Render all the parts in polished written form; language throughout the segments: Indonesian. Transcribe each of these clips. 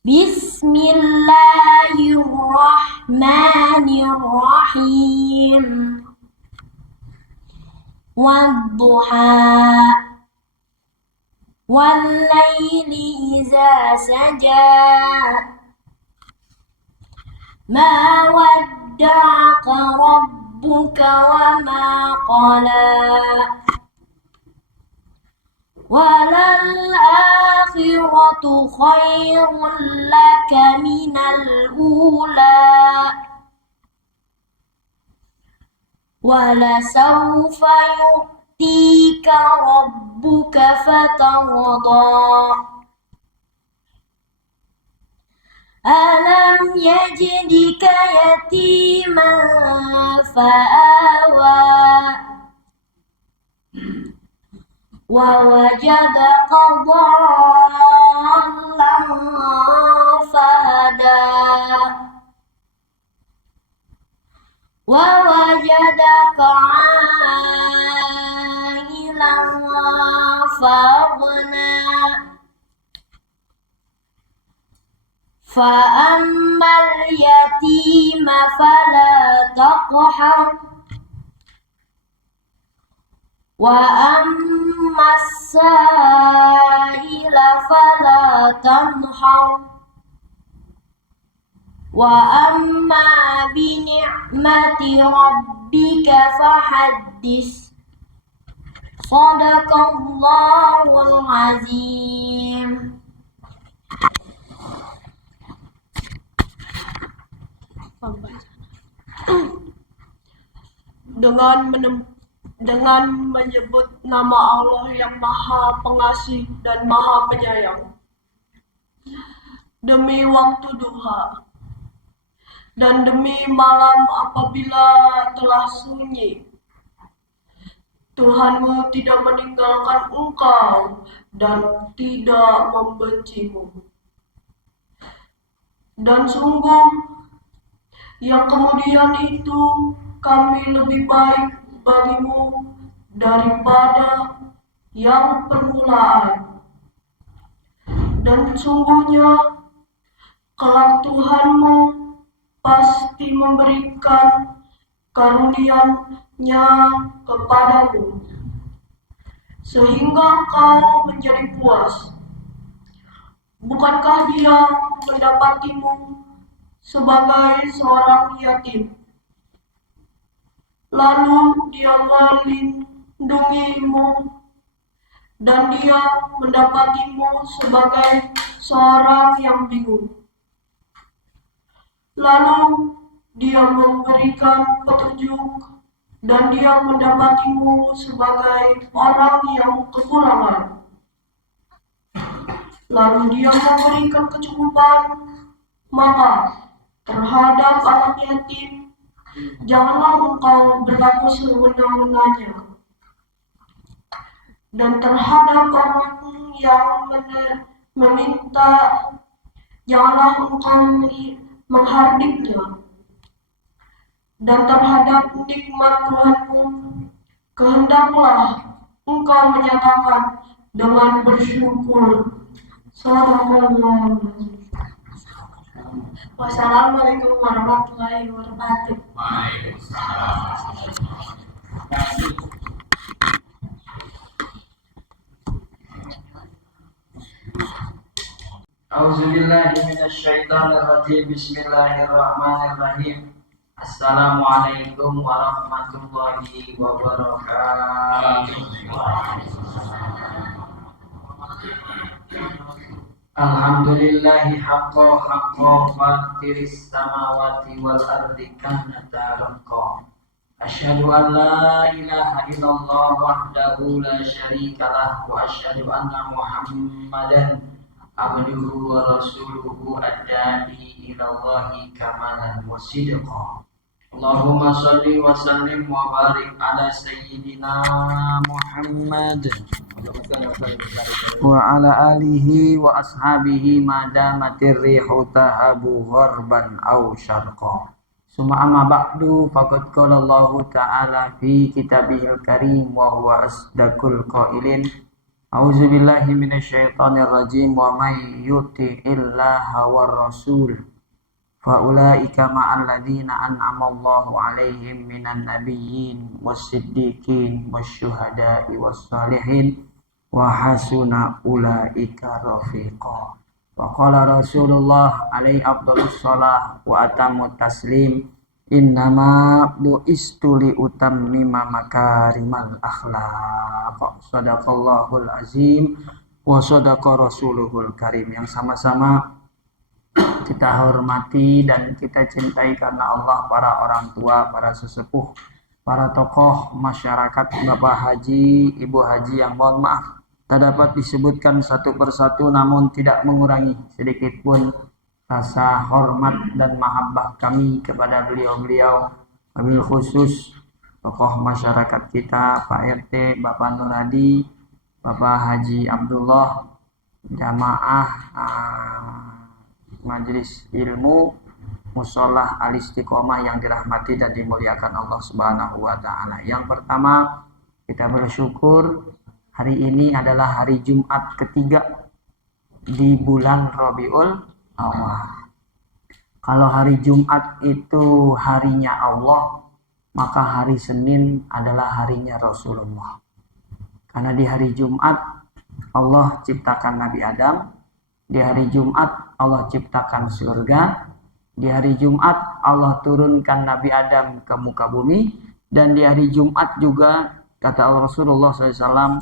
Bismillahirrahmanirrahim. Wadduha wal-laili iza saja. Ma wadda'aka rabbuka wa ma qala. Walal akhiratu khairun laka minal ula. Wala sawfa yu'tika rabbuka fatarda. Alam yajidika yatiman fa'awa. Wa wajadaka dhallan fahada. Wa wajadaka 'ailan faghna. Fa ammal yatima fala taqhar. Wa ammas sa'ila fala tanhar. Wa amma bi ni'mati rabbika fahaddis. Shadaqallahul azim. Dengan menyebut nama Allah yang Maha Pengasih dan Maha Penyayang. Demi waktu duha dan demi malam apabila telah sunyi, Tuhanmu tidak meninggalkan engkau dan tidak membencimu. Dan sungguh yang kemudian itu kami lebih baik bagimu daripada yang permulaan. Dan sungguhnya kelak Tuhanmu pasti memberikan karunia-Nya kepadamu sehingga kau menjadi puas. Bukankah Dia mendapatimu sebagai seorang yatim, lalu Dia melindungimu, dan Dia mendapatimu sebagai seorang yang bingung, lalu Dia memberikan petunjuk, dan Dia mendapatimu sebagai orang yang kekurangan, lalu Dia memberikan kecukupan. Maka terhadap anak yatim janganlah engkau berlaku sewenang-wenangnya, dan terhadap orang yang meminta janganlah engkau menghardiknya, dan terhadap nikmat Tuhanmu kehendaklah engkau menyatakan dengan bersyukur. Wassalamualaikum warahmatullahi wabarakatuh. A'udzubillahi minasyaitonirrajim. Bismillahirrahmanirrahim. Assalamualaikum warahmatullahi wabarakatuh. Alhamdulillahi haqqa fatiris samawati wal ardi kanata raqqa. Asyhadu an la ilaha illallah wahdahu la syarikalah wa asyhadu anna Muhammadan abduhu wa rasuluhu ad-da'i ilallahi kamalan wa sidqa. Allahumma sholli wa sallim wa barik ala sayyidina Muhammad wa ala alihi wa ashabihi madamatir rihu tahabu gharban aw syarqa. Summa amma ba'du, faqad qala Allah ta'ala fi kitabihil karim wa huwa asdaqul qailin. A'udzubillahi minasyaitonirrajim. Wa may yuti'illaha war rasul faulaika ma'al ladzina an'ama Allahu 'alaihim minan nabiyyin was-siddiqin wasyuhada'i was-shalihin wa hasuna ulaika rafiqa. Wa qala Rasulullah alaihi afdhalus shalah wa atammut taslim innama bu'istu li utammima makarimal akhlaq. Shadaqallahul azim wa shadaqa rasuluhul karim. Yang sama-sama kita hormati dan kita cintai karena Allah para orang tua, para sesepuh, para tokoh masyarakat, Bapak Haji, Ibu Haji yang mohon maaf tak dapat disebutkan satu persatu, namun tidak mengurangi sedikit pun rasa hormat dan mahabbah kami kepada beliau-beliau, wabil khusus tokoh masyarakat kita, Pak RT, Bapak Nuradi, Bapak Haji Abdullah, jamaah Majelis Ilmu Musholah Al-Istiqomah yang dirahmati dan dimuliakan Allah Subhanahu wa taala. Yang pertama, kita bersyukur hari ini adalah hari Jumat ketiga di bulan Rabiul Awal. Kalau hari Jumat itu harinya Allah, maka hari Senin adalah harinya Rasulullah. Karena di hari Jumat Allah ciptakan Nabi Adam, di hari Jumat Allah ciptakan surga, di hari Jumat Allah turunkan Nabi Adam ke muka bumi, dan di hari Jumat juga kata Rasulullah SAW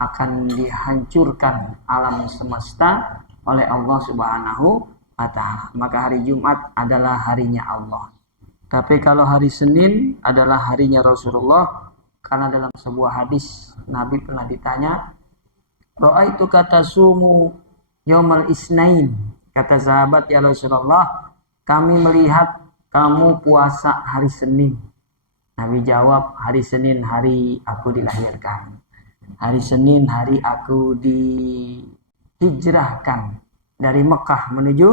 akan dihancurkan alam semesta oleh Allah Subhanahu wa ta'ala. Maka hari Jumat adalah harinya Allah. Tapi kalau hari Senin adalah harinya Rasulullah, karena dalam sebuah hadis Nabi pernah ditanya, "Ra'aitu kata sumu yaumal isnain." Kata sahabat, "Ya Rasulullah, kami melihat kamu puasa hari Senin." Nabi jawab, "Hari Senin hari aku dilahirkan. Hari Senin hari aku dihijrahkan dari Mekah menuju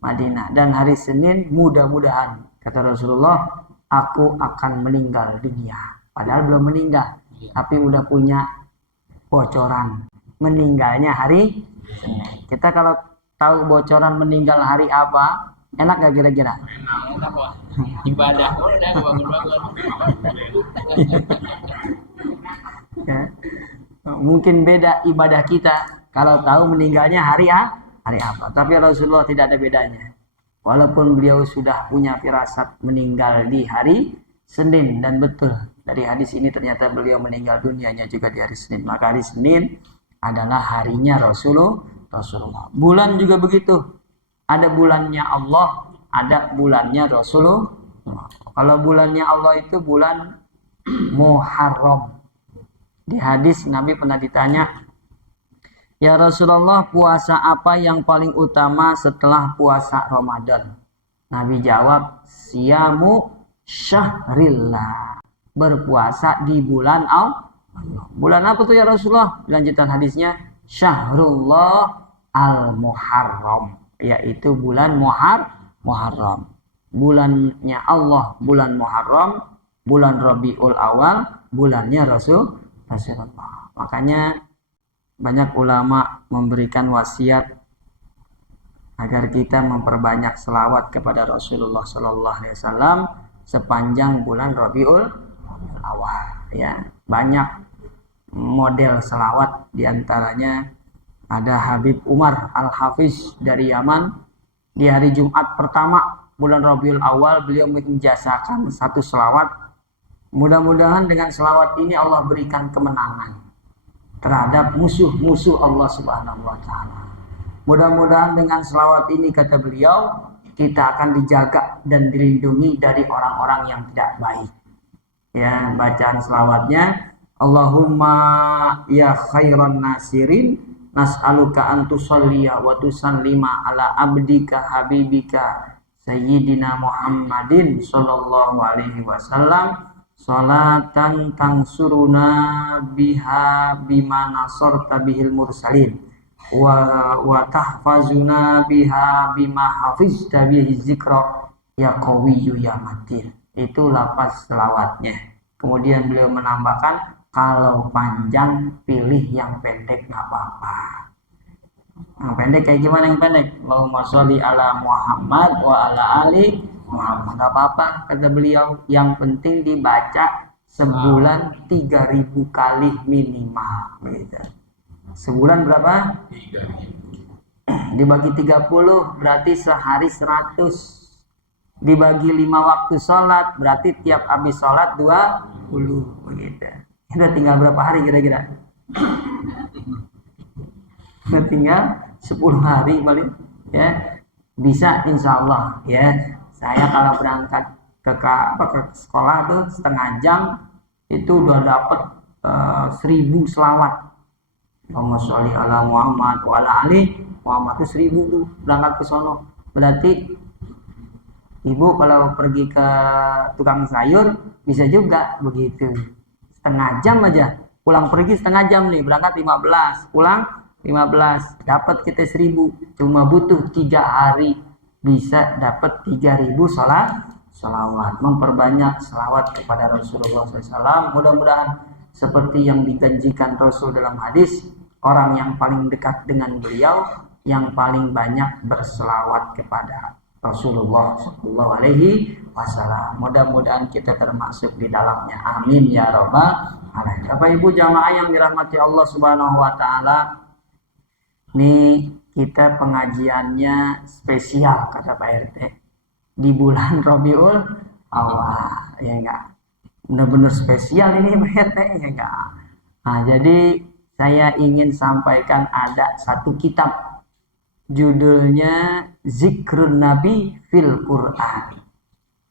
Madinah. Dan hari Senin mudah-mudahan," kata Rasulullah, "aku akan meninggal dunia." Padahal belum meninggal, tapi udah punya bocoran meninggalnya hari Senin. Kita kalau tahu bocoran meninggal hari apa, enak gak kira-kira? Enak wah. Ibadah udah bangun-bangun. Ya. Mungkin beda ibadah kita kalau tahu meninggalnya hari apa. Tapi Rasulullah tidak ada bedanya. Walaupun beliau sudah punya firasat meninggal di hari Senin, dan betul dari hadis ini ternyata beliau meninggal dunianya juga di hari Senin. Maka hari Senin adalah harinya Rasulullah. Bulan juga begitu. Ada bulannya Allah, ada bulannya Rasulullah. Kalau bulannya Allah itu bulan Muharram. Di hadis Nabi pernah ditanya, "Ya Rasulullah, puasa apa yang paling utama setelah puasa Ramadan?" Nabi jawab, "Siyamu syahrillah." Berpuasa di bulan Allah. Bulan apa tuh ya Rasulullah? Lanjutan hadisnya, Syahrullah al-Muharram, yaitu bulan Muharram. Bulannya Allah bulan Muharram, bulan Rabiul Awal bulannya Rasulullah. Makanya banyak ulama memberikan wasiat agar kita memperbanyak selawat kepada Rasulullah Sallallahu Alaihi Wasallam sepanjang bulan Rabiul Awal. Ya, banyak model selawat, diantaranya ada Habib Umar Al-Hafiz dari Yaman. Di hari Jumat pertama bulan Rabiul Awal beliau menjasakan satu selawat. Mudah-mudahan dengan selawat ini Allah berikan kemenangan terhadap musuh-musuh Allah Subhanahu wa taala. Mudah-mudahan dengan selawat ini, kata beliau, kita akan dijaga dan dilindungi dari orang-orang yang tidak baik. Ya, bacaan selawatnya, Allahumma ya khairan nasirin, nas'aluka an tusalliya wa tusallima ala abdika habibika sayyidina Muhammadin sallallahu alaihi wasallam salatan tansuruna biha bima nasarta bihil mursalin wa tahfazuna biha bima hafizta bihi zikra ya qawiyyu ya matin. Itu lafaz selawatnya. Kemudian beliau menambahkan, Kalau panjang pilih yang pendek nggak apa-apa. Yang pendek kayak gimana yang pendek? Allahumma sholli ala Muhammad wa ala ali Muhammad. Nggak apa-apa kata beliau. Yang penting dibaca sebulan 3.000 kali minimal. Gitu. Sebulan berapa? 3.000. Dibagi 30 berarti sehari 100. Dibagi 5 waktu sholat berarti tiap habis sholat 20 begitu. Kita tinggal berapa hari kira-kira? Kita tinggal 10 hari paling ya. Bisa insya Allah ya. Saya kalau berangkat ke sekolah tuh setengah jam itu udah dapat 1000 selawat. Allahumma sholli ala Muhammad wa ala ali Muhammad itu 1000 tuh berangkat ke sono. Berarti ibu kalau pergi ke tukang sayur bisa juga begitu. Setengah jam aja. Pulang pergi setengah jam nih, berangkat 15, pulang 15, dapat kita 1000. Cuma butuh 3 hari bisa dapat 3.000 salawat. Memperbanyak salawat kepada Rasulullah SAW. Mudah-mudahan seperti yang dijanjikan Rasul dalam hadis, orang yang paling dekat dengan beliau yang paling banyak berselawat kepada Rasulullah Sallallahu Alaihi Wasallam. Mudah-mudahan kita termasuk di dalamnya. Amin ya robbal alamin. Bapak Ibu jamaah yang dirahmati Allah Subhanahu Wa Taala, nih kita pengajiannya spesial kata Pak RT di bulan Rabiul Awal, ya enggak? Benar-benar spesial ini Pak RT, ya enggak? Nah, jadi saya ingin sampaikan ada satu kitab. Judulnya Zikrun Nabi fil Quran.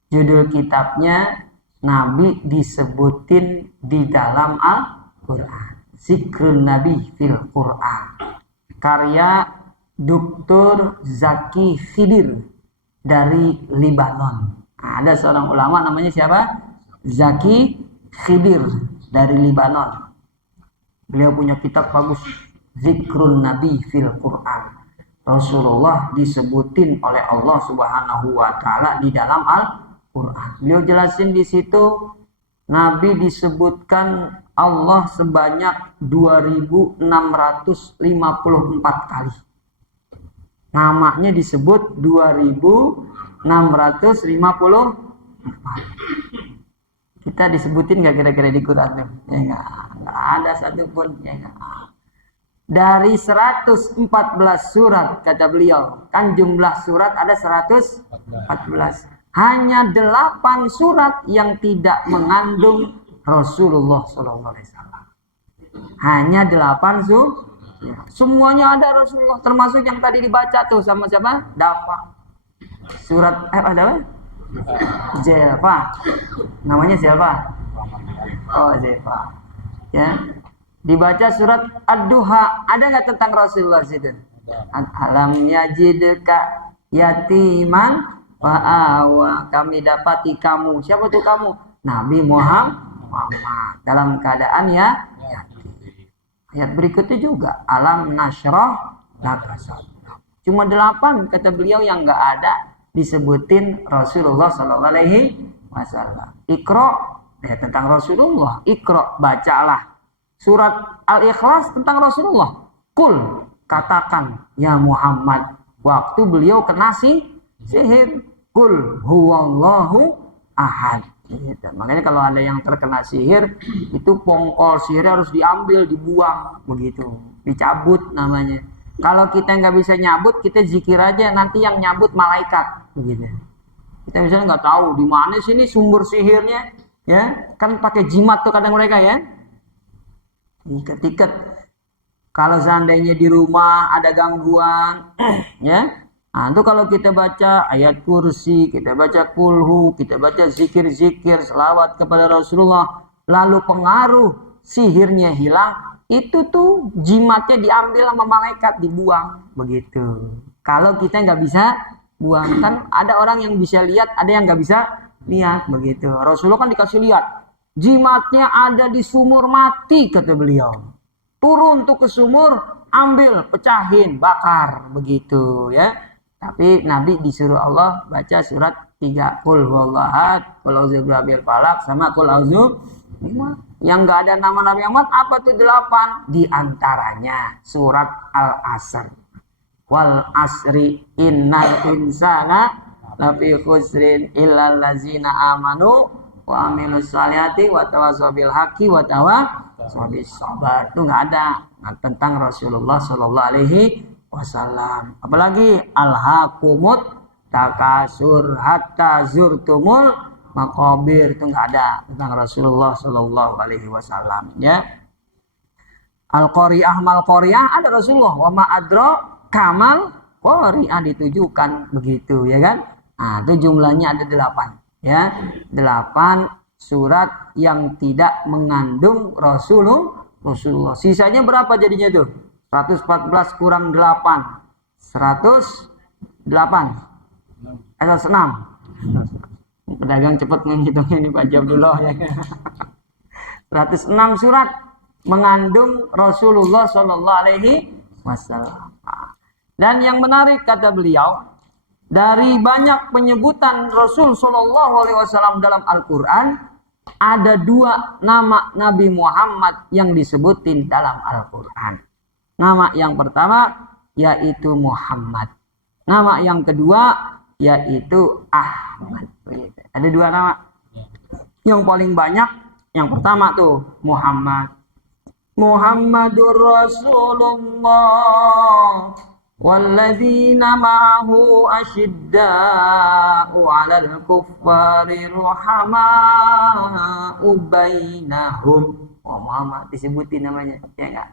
Judul kitabnya Nabi disebutin di dalam Al-Quran. Zikrun Nabi fil Quran. Karya Dr. Zaki Khidir dari Libanon. Nah, ada seorang ulama namanya siapa? Zaki Khidir dari Libanon. Beliau punya kitab bagus, Zikrun Nabi fil Quran. Rasulullah disebutin oleh Allah Subhanahu wa Ta'ala di dalam Al-Quran. Beliau jelasin di situ Nabi disebutkan Allah sebanyak 2.654 kali. Namanya disebut 2.654. Kita disebutin nggak kira-kira di Quran? Ya nggak ada satupun. Ya nggak. Dari 114 surat kata beliau, kan jumlah surat ada 114. Hanya 8 surat yang tidak mengandung Rasulullah SAW. Hanya 8 surat. Ya. Semuanya ada Rasulullah, termasuk yang tadi dibaca tuh sama siapa? Dafa. Surat ada? Zelfa. Namanya siapa? Oh, Zelfa. Ya. Dibaca surat Ad-Duha, ada nggak tentang Rasulullah situ? Alam yajidka yatiman fa'awa, kami dapati kamu. Siapa tuh kamu? Nabi Muhammad dalam keadaan ya yatim. Ayat berikutnya juga alam nasyrah laka sadrak. Cuma 8 kata beliau yang nggak ada disebutin Rasulullah Sallallahu Alaihi Wasallam. Iqra ya tentang Rasulullah. Iqra bacalah. Surat Al-Ikhlas tentang Rasulullah. Kul, katakan ya Muhammad. Waktu beliau kena sihir. Kul huwallahu ahad. Gitu. Makanya kalau ada yang terkena sihir, itu pongkol sihirnya harus diambil, dibuang. Begitu. Dicabut namanya. Kalau kita nggak bisa nyabut, kita zikir aja. Nanti yang nyabut malaikat. Begitu. Kita misalnya nggak tahu di mana sini sumber sihirnya. Ya, kan pakai jimat tuh kadang mereka ya. Ikat-ikat. Kalau seandainya di rumah ada gangguan, ya, nah itu kalau kita baca ayat kursi, kita baca kulhu, kita baca zikir-zikir, selawat kepada Rasulullah, lalu pengaruh sihirnya hilang, itu tuh jimatnya diambil sama malaikat, dibuang, begitu. Kalau kita nggak bisa buang, kan ada orang yang bisa lihat, ada yang nggak bisa lihat, begitu. Rasulullah kan dikasih lihat. Jimatnya ada di sumur mati kata beliau. Turun tuh ke sumur, ambil, pecahin, bakar, begitu ya. Tapi Nabi disuruh Allah baca surat 3 Qul huwallahu ahad, Qul a'udzu birabbil falaq sama Qul a'udzu Yang nggak ada nama Nabi Muhammad apa tuh 8? Di antaranya surat Al-Asr. Wal asri innal insana lafi khusrin illal ladzina amanu wa amilus salihati wa tawassaw bil haqqi wa tawassaw bis sabar. Itu nggak ada tentang Rasulullah sallallahu alaihi wasallam. Apalagi alhaqumut takasur hatta zurtumul maqabir, itu nggak ada tentang Rasulullah sallallahu alaihi wasallam ya. Al-Qari'ah mal Qari'ah ada Rasulullah, wa ma adra kamal Qari'ah ditujukan begitu ya kan. Nah, itu jumlahnya ada 8 ya. 8 surat yang tidak mengandung Rasulullah. Sisanya berapa jadinya tuh? 114 kurang 8. 108. 106. Pedagang cepat menghitungnya ini Pak Jabdullah ya. 106 surat mengandung Rasulullah sallallahu alaihi wasallam. Dan yang menarik kata beliau, dari banyak penyebutan Rasul sallallahu alaihi wasallam dalam Al-Qur'an, ada 2 nama Nabi Muhammad yang disebutin dalam Al-Qur'an. Nama yang pertama yaitu Muhammad. Nama yang kedua yaitu Ahmad. Ada 2 nama. Yang paling banyak yang pertama tuh Muhammad. Muhammadur Rasulullah walladzina ma'ahu asyidda'u 'alal kuffari ruhama'u bainahum. Oh, Muhammad disebutin namanya ya enggak?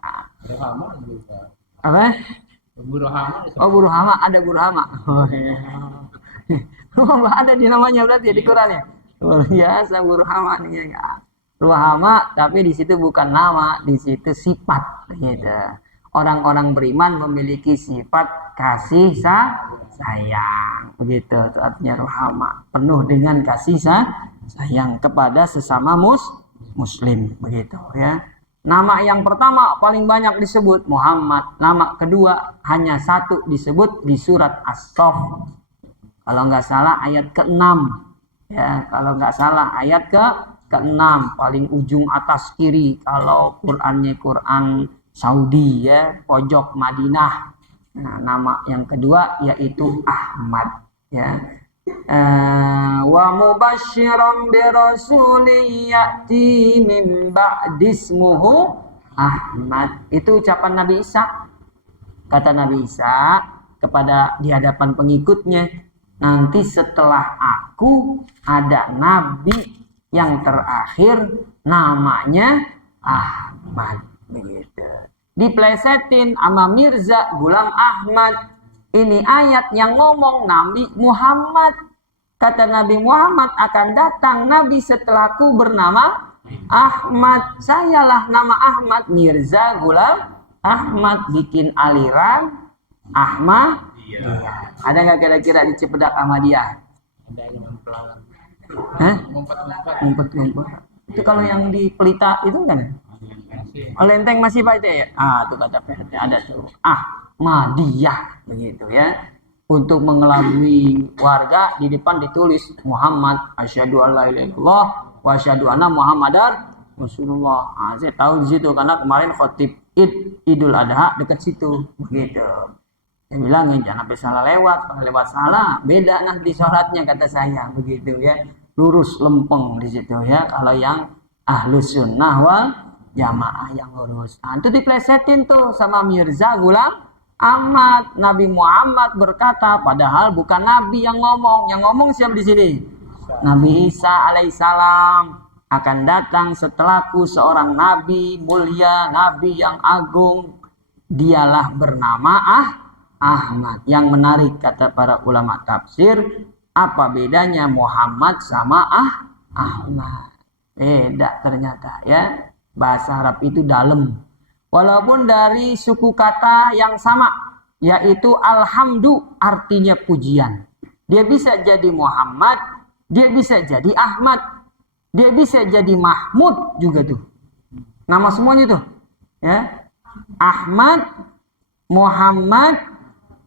Apa? Guru Hama. Oh, Guru Hama, ada Guru Hama. Oh iya. Ada di namanya berarti di Quran ya. Luar biasa Guru Hama nih ya. Ruhama, tapi di situ bukan nama, di situ sifat gitu. Orang-orang beriman memiliki sifat kasih sayang begitu. Itu artinya ruhama, penuh dengan kasih sayang kepada sesama muslim begitu ya. Nama yang pertama paling banyak disebut Muhammad. Nama kedua hanya 1 disebut di surat As-Saff. Kalau nggak salah ayat ke-6 ya. Kalau nggak salah ayat ke-6 paling ujung atas kiri. Kalau Qurannya Quran Saudi ya, pojok Madinah. Nah, nama yang kedua yaitu Ahmad ya. Wa mubasysyiran bi rasulin ya'ti min ba'dismuhu Ahmad. Itu ucapan Nabi Isa. Kata Nabi Isa kepada di hadapan pengikutnya, nanti setelah aku ada nabi yang terakhir namanya Ahmad begitu. Diplesetin sama Mirza Ghulam Ahmad. Ini ayat yang ngomong Nabi Muhammad. Kata Nabi Muhammad akan datang nabi setelahku bernama Ahmad. Sayalah nama Ahmad, Mirza Ghulam Ahmad, bikin aliran Ahmad. Iya. Ada nggak kira-kira di Cipedak Ahmadiyah? Ada yang pelawan. Hah? Ngumpet. Itu kalau yang di Pelita itu kan? Oh, Lenteng masih Pak itu ya? Itu kata PRT ada tuh. Ahmadiyah begitu ya. Untuk mengelabui warga di depan ditulis Muhammad asyhadu alla ilaha illallah wa asyhadu anna Muhammadar Rasulullah. Saya tahu di situ karena kemarin khotib Idul Adha dekat situ begitu. Saya bilang jangan sampai salah lewat. Kalau lewat salah beda nanti sholatnya kata saya begitu ya. Lurus lempeng di situ ya. Kalau yang Ahlus Sunnah wal Jamaah yang lurus. Itu diplesetin tuh sama Mirza Ghulam Ahmad. Nabi Muhammad berkata, padahal bukan Nabi yang ngomong. Yang ngomong siapa di sini? Nabi Isa alaihissalam. Akan datang setelahku seorang Nabi mulia, Nabi yang agung. Dialah bernama Ahmad. Yang menarik kata para ulama tafsir, apa bedanya Muhammad sama Ahmad? Beda ternyata ya. Bahasa Arab itu dalam. Walaupun dari suku kata yang sama, yaitu alhamdu artinya pujian. Dia bisa jadi Muhammad, dia bisa jadi Ahmad, dia bisa jadi Mahmud juga tuh. Nama semuanya tuh. Ya. Ahmad, Muhammad,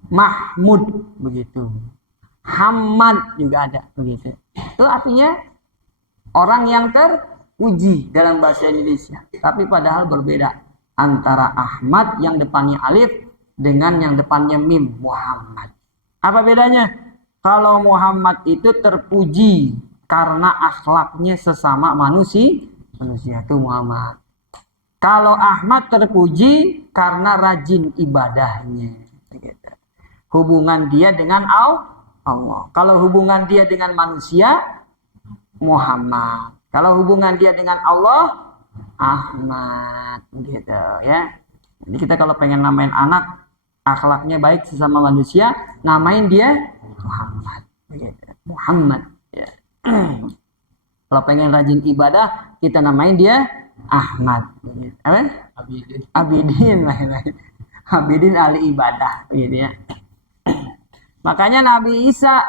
Mahmud begitu. Hamad juga ada begitu. Itu artinya orang yang terpuji dalam bahasa Indonesia. Tapi padahal berbeda antara Ahmad yang depannya alif dengan yang depannya mim, Muhammad. Apa bedanya? Kalau Muhammad itu terpuji karena akhlaknya sesama manusia itu Muhammad. Kalau Ahmad terpuji karena rajin ibadahnya. Hubungan dia dengan Allah. Kalau hubungan dia dengan manusia, Muhammad. Kalau hubungan dia dengan Allah, Ahmad. Gitu ya. Jadi kita kalau pengen namain anak, akhlaknya baik sesama manusia, namain dia Muhammad. Gitu. Muhammad. Ya. Kalau pengen rajin ibadah, kita namain dia Ahmad. Apa? Abidin lain-lain. Abidin ahli ibadah, gitu ya. Makanya Nabi Isa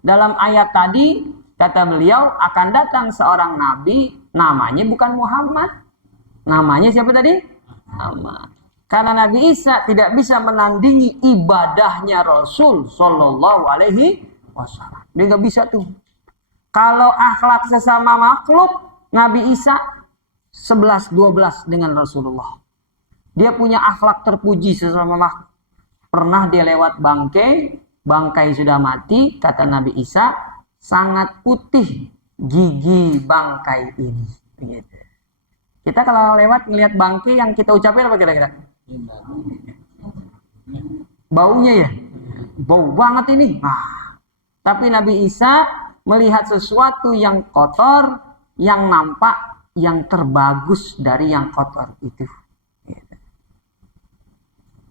dalam ayat tadi kata beliau akan datang seorang nabi, namanya bukan Muhammad. Namanya siapa tadi? Ahmad. Karena Nabi Isa tidak bisa menandingi ibadahnya Rasul Shallallahu Alaihi Wasallam. Dia nggak bisa tuh. Kalau akhlak sesama makhluk, Nabi Isa 11-12 dengan Rasulullah. Dia punya akhlak terpuji sesama makhluk. Pernah dia lewat bangkai sudah mati, kata Nabi Isa, sangat putih gigi bangkai ini. Begitu. Kita kalau lewat ngelihat bangkai yang kita ucapin apa kira-kira? Baunya ya? Bau banget ini. Nah, tapi Nabi Isa melihat sesuatu yang kotor, yang nampak, yang terbagus dari yang kotor itu. Gitu.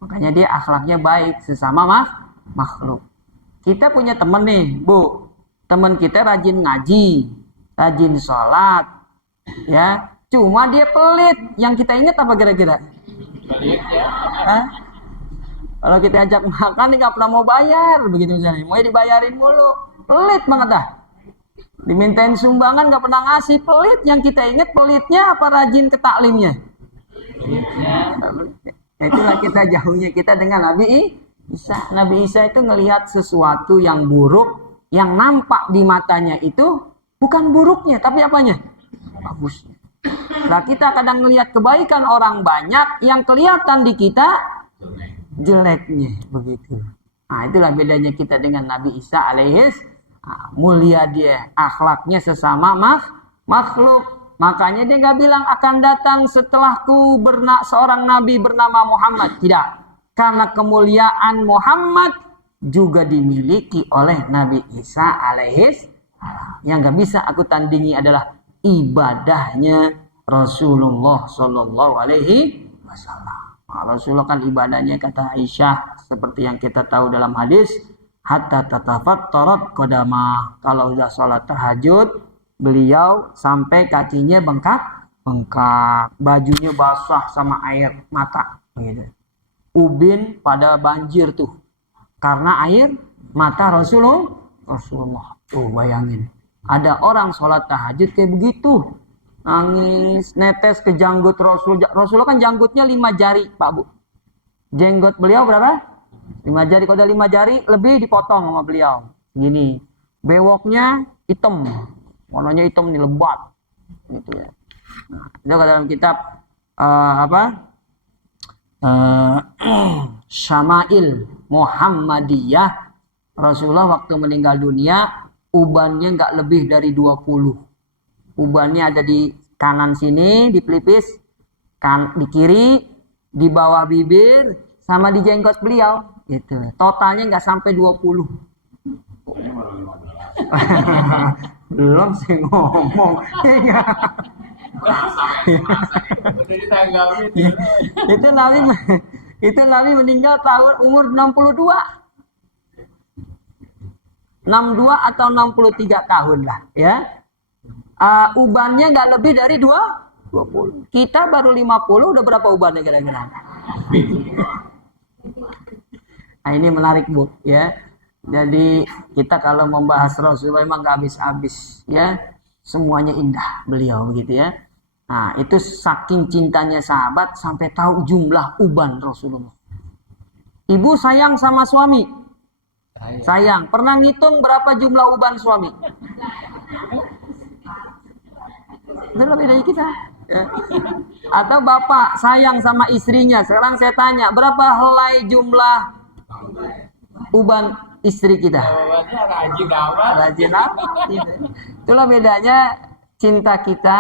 Makanya dia akhlaknya baik sesama makhluk. Kita punya teman nih, Bu. Teman kita rajin ngaji, rajin sholat, ya. Cuma dia pelit. Yang kita ingat apa kira-kira? Pelit ya. Hah? Kalau kita ajak makan, dia nggak pernah mau bayar, begitu misalnya. Mau dibayarin mulu, pelit banget dah. Dimintain sumbangan nggak pernah ngasih, pelit. Yang kita ingat pelitnya apa rajin ke taklimnya? Itulah kita jauhnya kita dengan Nabi Isa. Nabi Isa itu ngelihat sesuatu yang buruk, yang nampak di matanya itu bukan buruknya, tapi apanya? Bagusnya. Nah, kita kadang ngelihat kebaikan orang banyak, yang kelihatan di kita jeleknya, begitu. Nah, itulah bedanya kita dengan Nabi Isa alaihis. Nah, mulia dia, akhlaknya sesama makhluk. Makanya dia nggak bilang akan datang setelahku seorang nabi bernama Muhammad. Tidak. Karena kemuliaan Muhammad juga dimiliki oleh Nabi Isa alaihis. Yang nggak bisa aku tandingi adalah ibadahnya Rasulullah Shallallahu Alaihi Wasallam. Nah, Rasulullah kan ibadahnya kata Aisyah seperti yang kita tahu dalam hadis, hatta tatafattarat qadama. Kalau sudah sholat tahajud, beliau sampai kakinya bengkak, bajunya basah sama air mata. Gitu. Ubin pada banjir tuh, karena air mata Rasulullah. Tuh bayangin, ada orang sholat tahajud kayak begitu, nangis, netes ke janggut Rasulullah kan janggutnya 5 jari, Pak Bu. Jenggot beliau berapa? 5 jari. Kalau ada 5 jari lebih dipotong sama beliau. Gini, bewoknya hitam, warnanya hitam nih, lebat, gitu ya. Nah, itu dalam kitab Syama'il Muhammadiyah, Rasulullah waktu meninggal dunia ubannya nggak lebih dari 20. Ubannya ada di kanan sini, di pelipis, di kiri, di bawah bibir, sama di jenggot beliau. Gitu. Totalnya nggak sampai 20. Belum sih ngomong. Itu Nabi meninggal tahun umur 62. 62 atau 63 tahun lah, ya. Ubannya nggak lebih dari 20. Kita baru 50, udah berapa ubannya kira-kira? Nah, ini menarik, Bu, ya. Jadi kita kalau membahas Rasulullah memang nggak habis-habis, ya. Semuanya indah beliau, begitu ya. Nah, itu saking cintanya sahabat sampai tahu jumlah uban Rasulullah. Ibu sayang sama suami? Sayang. Pernah ngitung berapa jumlah uban suami? Itulah bedanya kita. Ya. Atau bapak sayang sama istrinya. Sekarang saya tanya, berapa helai jumlah uban istri kita? Jawabannya rajin amat. Rajin amat. Gitu. Itulah bedanya cinta kita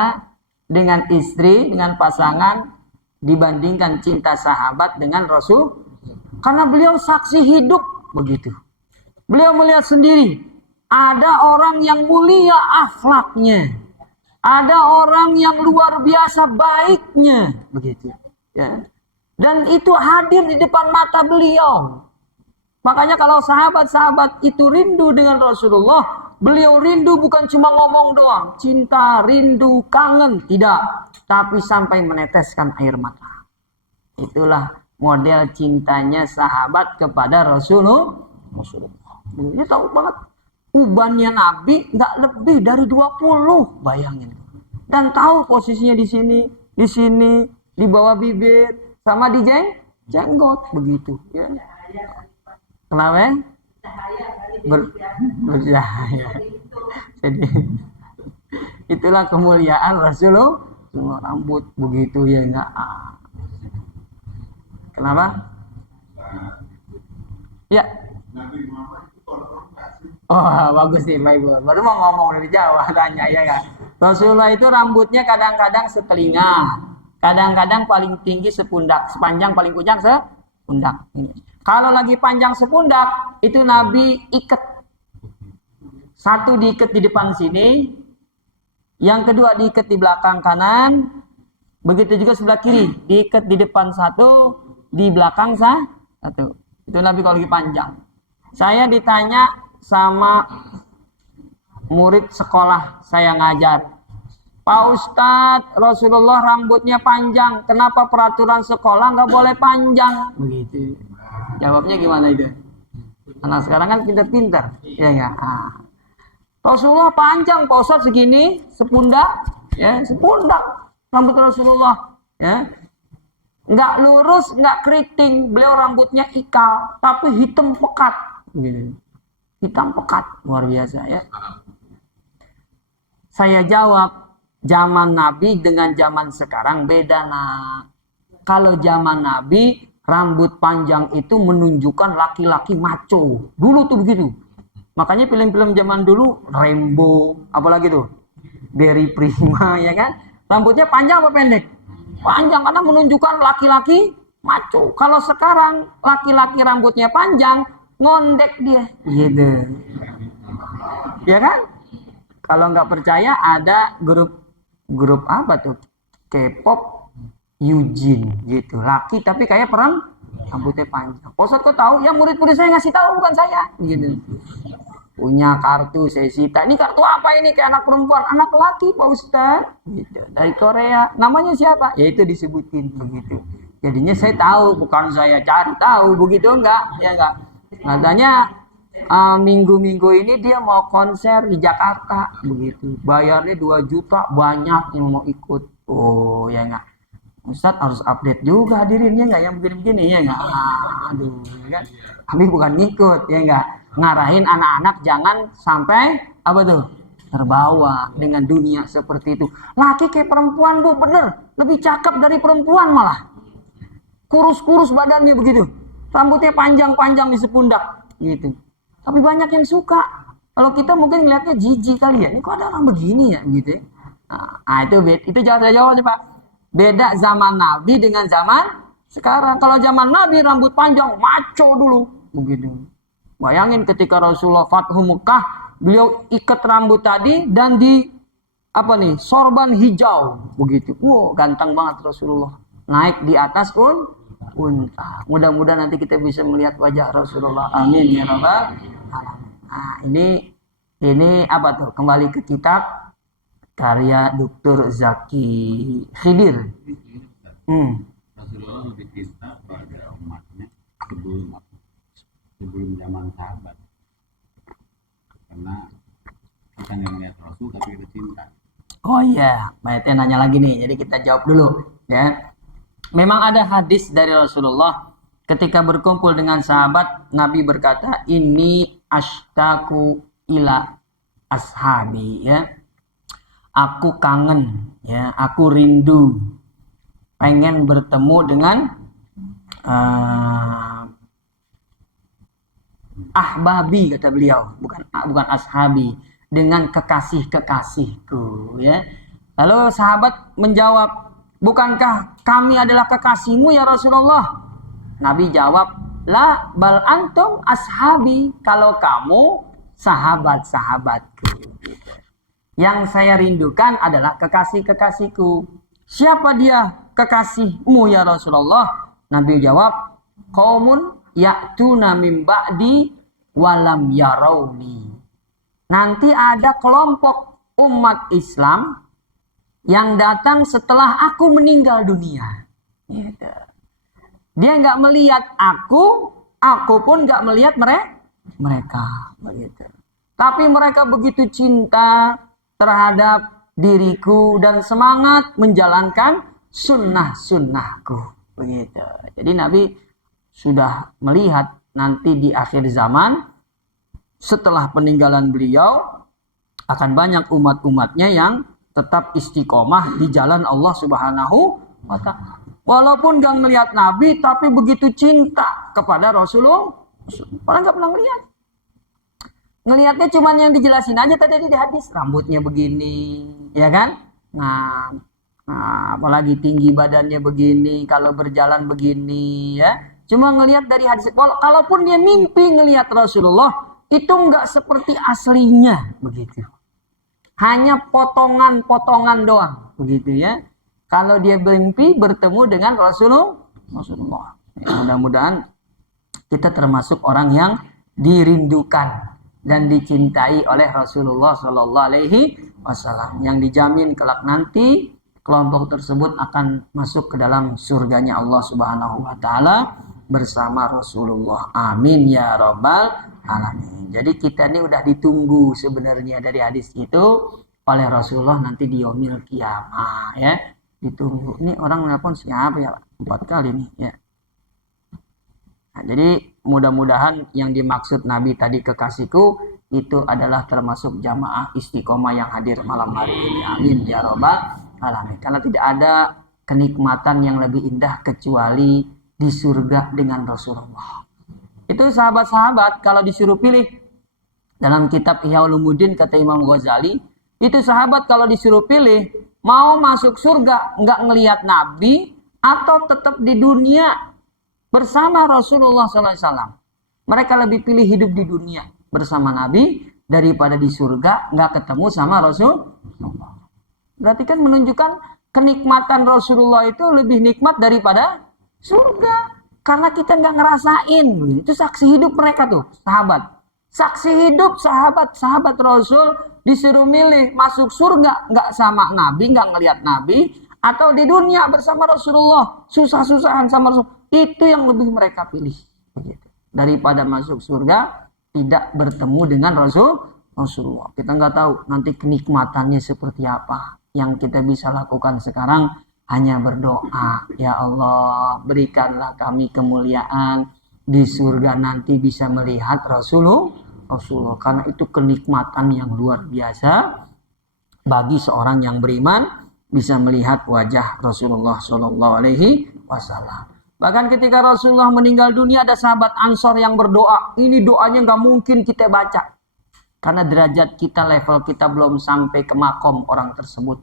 dengan istri, dengan pasangan dibandingkan cinta sahabat dengan Rasul. Karena beliau saksi hidup begitu. Beliau melihat sendiri ada orang yang mulia akhlaknya. Ada orang yang luar biasa baiknya, begitu. Ya. Dan itu hadir di depan mata beliau. Makanya kalau sahabat-sahabat itu rindu dengan Rasulullah, beliau rindu bukan cuma ngomong doang, cinta, rindu, kangen, tidak. Tapi sampai meneteskan air mata. Itulah model cintanya sahabat kepada Rasulullah. Dia tahu banget. Ubannya Nabi nggak lebih dari 20, bayangin. Dan tahu posisinya di sini, di bawah bibir, sama di jenggot, begitu. Ya. Kenapa? Bercahaya. Jadi itulah kemuliaan Rasulullah. Semua rambut begitu ya enggak. Kenapa? Ya. Oh bagus nih Pak Ibu. Baru mau ngomong dari Jawa tanya ya kan. Rasulullah itu rambutnya kadang-kadang setelinga, kadang-kadang paling tinggi sepundak, sepanjang paling panjang sepundak. Kalau lagi panjang sepundak itu Nabi ikat. Satu diikat di depan sini, yang kedua diikat di belakang kanan, begitu juga sebelah kiri diikat di depan satu, di belakang satu. Itu Nabi kalau lagi panjang. Saya ditanya sama murid sekolah saya ngajar, Pak Ustadz, Rasulullah rambutnya panjang, kenapa peraturan sekolah nggak boleh panjang? Begitu. Jawabnya gimana itu? Anak sekarang kan pintar-pintar, ya nggak? Rasulullah panjang, Pak Ustadz segini, sepundak, ya sepundak rambut Rasulullah, ya. Nggak lurus, nggak keriting, beliau rambutnya ikal, tapi hitam pekat, gitu. Hitam pekat, luar biasa ya. Saya jawab, zaman Nabi dengan zaman sekarang beda nak. Kalau zaman Nabi, rambut panjang itu menunjukkan laki-laki maco. Dulu tuh begitu. Makanya film-film zaman dulu, Rambo, apalagi tuh, Barry Prima ya kan. Rambutnya panjang apa pendek? Panjang karena menunjukkan laki-laki maco. Kalau sekarang laki-laki rambutnya panjang, ngondek dia, gitu. Ya kan? Kalau nggak percaya ada grup apa tuh? K-pop Eugene gitu. Laki tapi kayak perang, rambutnya panjang. Posat kok tahu? Ya murid-murid saya ngasih tahu bukan saya, gitu. Punya kartu saya sita. Ini kartu apa ini? Kayak anak perempuan, anak laki Pak Ustadz. Gitu. Dari Korea. Namanya siapa? Ya itu disebutin begitu. Jadinya saya tahu, bukan saya cari tahu begitu enggak? Ya enggak. Katanya minggu-minggu ini dia mau konser di Jakarta begitu. Bayarnya 2 juta, banyak yang mau ikut. Oh ya enggak. Ustadz harus update juga hadirinnya enggak yang begini-begini ya enggak. Aduh ya kan. Kami bukan ngikut ya enggak. Ngarahin anak-anak jangan sampai apa tuh? Terbawa dengan dunia seperti itu. Laki kayak perempuan Bu, bener. Lebih cakep dari perempuan malah. Kurus-kurus badannya begitu. Rambutnya panjang-panjang di sepundak gitu. Tapi banyak yang suka. Kalau kita mungkin ngeliatnya jijik kali ya. Ini kok ada orang begini ya gitu ya. Nah, itu jawab Pak. Beda zaman Nabi dengan zaman sekarang. Kalau zaman Nabi rambut panjang maco dulu begitu. Bayangin ketika Rasulullah Fathu Mekah, beliau ikat rambut tadi dan di sorban hijau begitu. Wow, ganteng banget Rasulullah. Naik di atas unta. Mudah-mudahan nanti kita bisa melihat wajah Rasulullah. Amin ya rabbal alamin. Nah, ini apa tuh? Kembali ke kitab karya Dr. Zaki Khidir. Rasulullah lebih cinta pada umatnya sebelum zaman sahabat. Karena kita nggak melihat Rasul tapi kita cinta. Oh iya, Mbak Ete nanya lagi nih. Jadi kita jawab dulu ya. Memang ada hadis dari Rasulullah ketika berkumpul dengan sahabat, Nabi berkata, "Ini ashtaku ila ashabi," ya. aku kangen, ya, aku rindu, pengen bertemu dengan ahbabi, kata beliau, bukan ashabi, dengan kekasih-kekasihku, ya. Lalu sahabat menjawab, bukankah kami adalah kekasihmu ya Rasulullah? Nabi jawab, la bal antum ashabi, kalau kamu sahabat-sahabatku. Yang saya rindukan adalah kekasih-kekasihku. Siapa dia kekasihmu ya Rasulullah? Nabi jawab, qaumun ya'tuna min ba'di walam yarawni. Nanti ada kelompok umat Islam yang datang setelah aku meninggal dunia. Gitu. Dia nggak melihat aku pun nggak melihat mereka. Begitu. Tapi mereka begitu cinta terhadap diriku dan semangat menjalankan sunnah-sunnahku. Begitu. Jadi Nabi sudah melihat nanti di akhir zaman setelah peninggalan beliau akan banyak umat-umatnya yang tetap istiqomah di jalan Allah Subhanahu wa ta'ala. Walaupun gak melihat Nabi tapi begitu cinta kepada Rasulullah. Orang gak pernah melihat. Ngelihatnya cuma yang dijelasin aja tadi di hadis, rambutnya begini, ya kan? Nah, apalagi tinggi badannya begini, kalau berjalan begini, ya. Cuma ngelihat dari hadis. Kalaupun dia mimpi ngelihat Rasulullah, itu enggak seperti aslinya, begitu. Hanya potongan-potongan doang, begitu ya. Kalau dia mimpi bertemu dengan Rasulullah. Ya, mudah-mudahan kita termasuk orang yang dirindukan dan dicintai oleh Rasulullah Shallallahu Alaihi Wasallam, yang dijamin kelak nanti kelompok tersebut akan masuk ke dalam surganya Allah Subhanahu Wa Taala bersama Rasulullah. Amin ya Rabbal Alamin. Jadi kita ini udah ditunggu sebenarnya dari hadis itu oleh Rasulullah nanti di yaumil qiyamah, ya. Ditunggu. Ini orang nelpon siapa ya? 4 kali nih, ya. Nah, jadi mudah-mudahan yang dimaksud Nabi tadi kekasihku itu adalah termasuk jamaah istiqomah yang hadir malam hari ini. Amin ya Rabbal Alamin. Karena tidak ada kenikmatan yang lebih indah kecuali di surga dengan Rasulullah. Itu sahabat-sahabat kalau disuruh pilih dalam kitab Ihya Ulumuddin kata Imam Ghazali, itu sahabat kalau disuruh pilih mau masuk surga nggak ngelihat Nabi atau tetap di dunia bersama Rasulullah SAW. Mereka lebih pilih hidup di dunia bersama Nabi daripada di surga nggak ketemu sama Rasulullah. Berarti kan menunjukkan kenikmatan Rasulullah itu lebih nikmat daripada surga. Karena kita nggak ngerasain. Itu saksi hidup mereka tuh, sahabat. Saksi hidup sahabat Rasul disuruh milih masuk surga nggak sama Nabi, nggak ngelihat Nabi, atau di dunia bersama Rasulullah susah-susahan sama Rasul. Itu yang lebih mereka pilih, begitu. Daripada masuk surga tidak bertemu dengan Rasulullah. Kita nggak tahu nanti kenikmatannya seperti apa. Yang kita bisa lakukan sekarang hanya berdoa, ya Allah berikanlah kami kemuliaan di surga nanti bisa melihat Rasulullah. Karena itu kenikmatan yang luar biasa bagi seorang yang beriman bisa melihat wajah Rasulullah Shallallahu Alaihi Wasallam. Bahkan ketika Rasulullah meninggal dunia ada sahabat Ansor yang berdoa. Ini doanya nggak mungkin kita baca karena derajat kita, level kita belum sampai ke makom orang tersebut.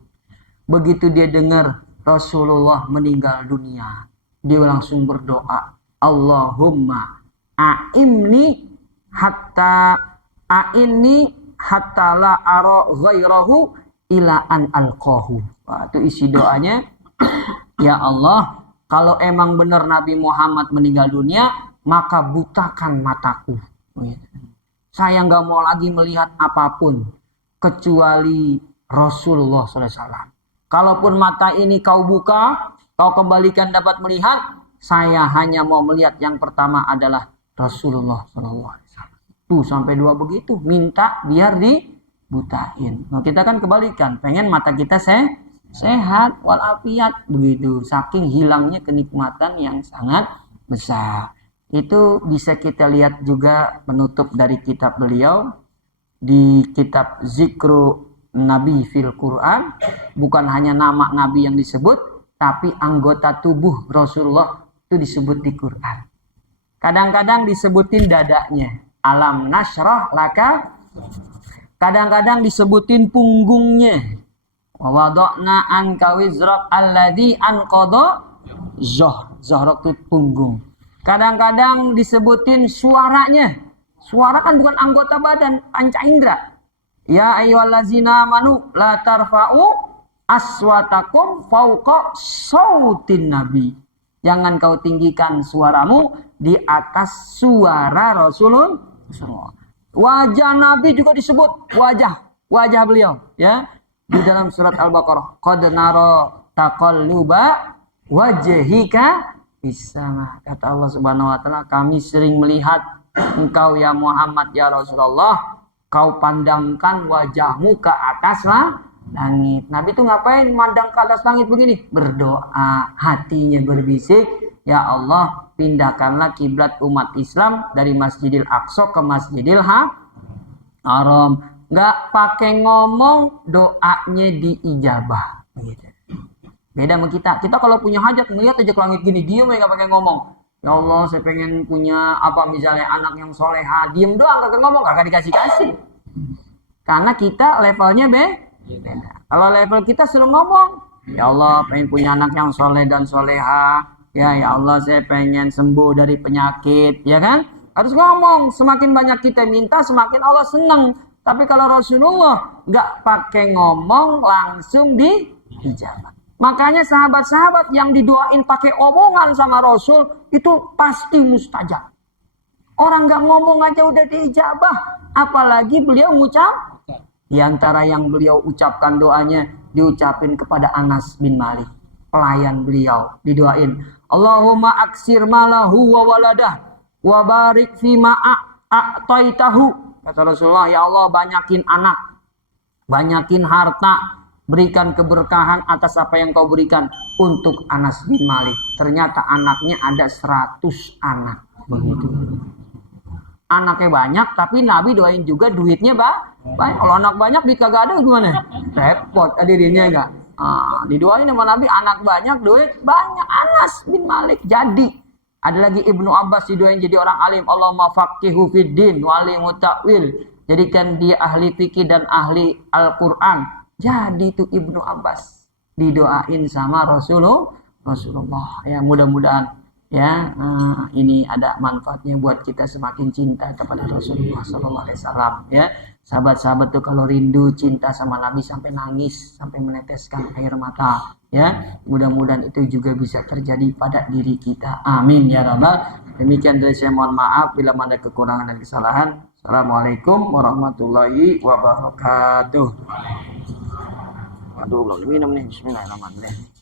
Begitu dia dengar Rasulullah meninggal dunia, dia langsung berdoa, Allahumma a'inni hatta la ara ghairahu ila an alqahu. Itu isi doanya. Ya Allah, kalau emang benar Nabi Muhammad meninggal dunia, maka butakan mataku. Saya nggak mau lagi melihat apapun kecuali Rasulullah SAW. Kalaupun mata ini kau buka, kau kembalikan dapat melihat, saya hanya mau melihat yang pertama adalah Rasulullah SAW. Tuh sampai 2 begitu, minta biar dibutain. Nah kita kan kebalikan, pengen mata kita sehat walafiat begitu. Saking hilangnya kenikmatan yang sangat besar. Itu bisa kita lihat juga penutup dari kitab beliau di kitab Zikru Nabi fil Quran, bukan hanya nama Nabi yang disebut, tapi anggota tubuh Rasulullah itu disebut di Quran. Kadang-kadang disebutin dadanya, alam nashrah laka. Kadang-kadang disebutin punggungnya, wa wada'na anka wizrak alladzi anqadha zahrak itu punggung. Kadang-kadang disebutin suaranya. Suara kan bukan anggota badan, panca indera. Ya ayyuhallazina amanu la tarfa'u aswatakum fauqa sautin nabi. Jangan kau tinggikan suaramu di atas suara Rasulullah. Wajah Nabi juga disebut, wajah beliau, ya. Di dalam surat Al-Baqarah, qad nara taqalluba wajhika fis-sama. Kata Allah Subhanahu wa taala, kami sering melihat engkau ya Muhammad ya Rasulullah, kau pandangkan wajahmu ke atas langit. Nabi itu ngapain mandang ke atas langit begini? Berdoa, hatinya berbisik, ya Allah, pindahkanlah kiblat umat Islam dari Masjidil Aqsa ke Masjidil Haram. Nggak pakai ngomong, doanya diijabah. Beda sama kita. Kita kalau punya hajat, melihat aja ke langit gini, diem aja nggak pakai ngomong. Ya Allah, saya pengen punya apa misalnya anak yang soleha, diem doang, kagak ngomong, kagak dikasih-kasih. Karena kita levelnya beda. Kalau level kita suruh ngomong, ya Allah, pengen punya anak yang soleh dan soleha. Ya Allah, saya pengen sembuh dari penyakit, ya kan? Harus ngomong. Semakin banyak kita minta, semakin Allah senang. Tapi kalau Rasulullah nggak pakai ngomong, langsung diijabah. Makanya sahabat-sahabat yang didoain pakai omongan sama Rasul itu pasti mustajab. Orang nggak ngomong aja udah diijabah, apalagi beliau ngucap. Di antara yang beliau ucapkan doanya, diucapin kepada Anas bin Malik, pelayan beliau, didoain. Allahumma aksir malahu wa waladah wa barik fima a'taitahu. Kata Rasulullah, ya Allah, banyakin anak, banyakin harta, berikan keberkahan atas apa yang kau berikan untuk Anas bin Malik. Ternyata anaknya ada 100 anak. Begitu. Anaknya banyak, tapi Nabi doain juga duitnya banyak. Kalau anak banyak, duit kagak ada gimana? Repot dirinya enggak. Didoain sama Nabi, anak banyak, duit banyak. Anas bin Malik jadi. Ada lagi Ibnu Abbas didoain jadi orang alim. Allahumma faqihu fiddin wa alimu ta'wil. Jadikan dia ahli fikih dan ahli Al-Quran. Jadi itu Ibnu Abbas didoain sama Rasulullah. Ya, mudah-mudahan ya ini ada manfaatnya buat kita semakin cinta kepada Rasulullah SAW. Ya, sahabat-sahabat tuh kalau rindu cinta sama Nabi sampai nangis, sampai meneteskan air mata. Ya, mudah-mudahan itu juga bisa terjadi pada diri kita. Amin ya rabbal. Demikian dari saya, mohon maaf bila ada kekurangan dan kesalahan. Assalamualaikum warahmatullahi wabarakatuh. Aduh, belum minum nih. Bismillahirrahmanirrahim.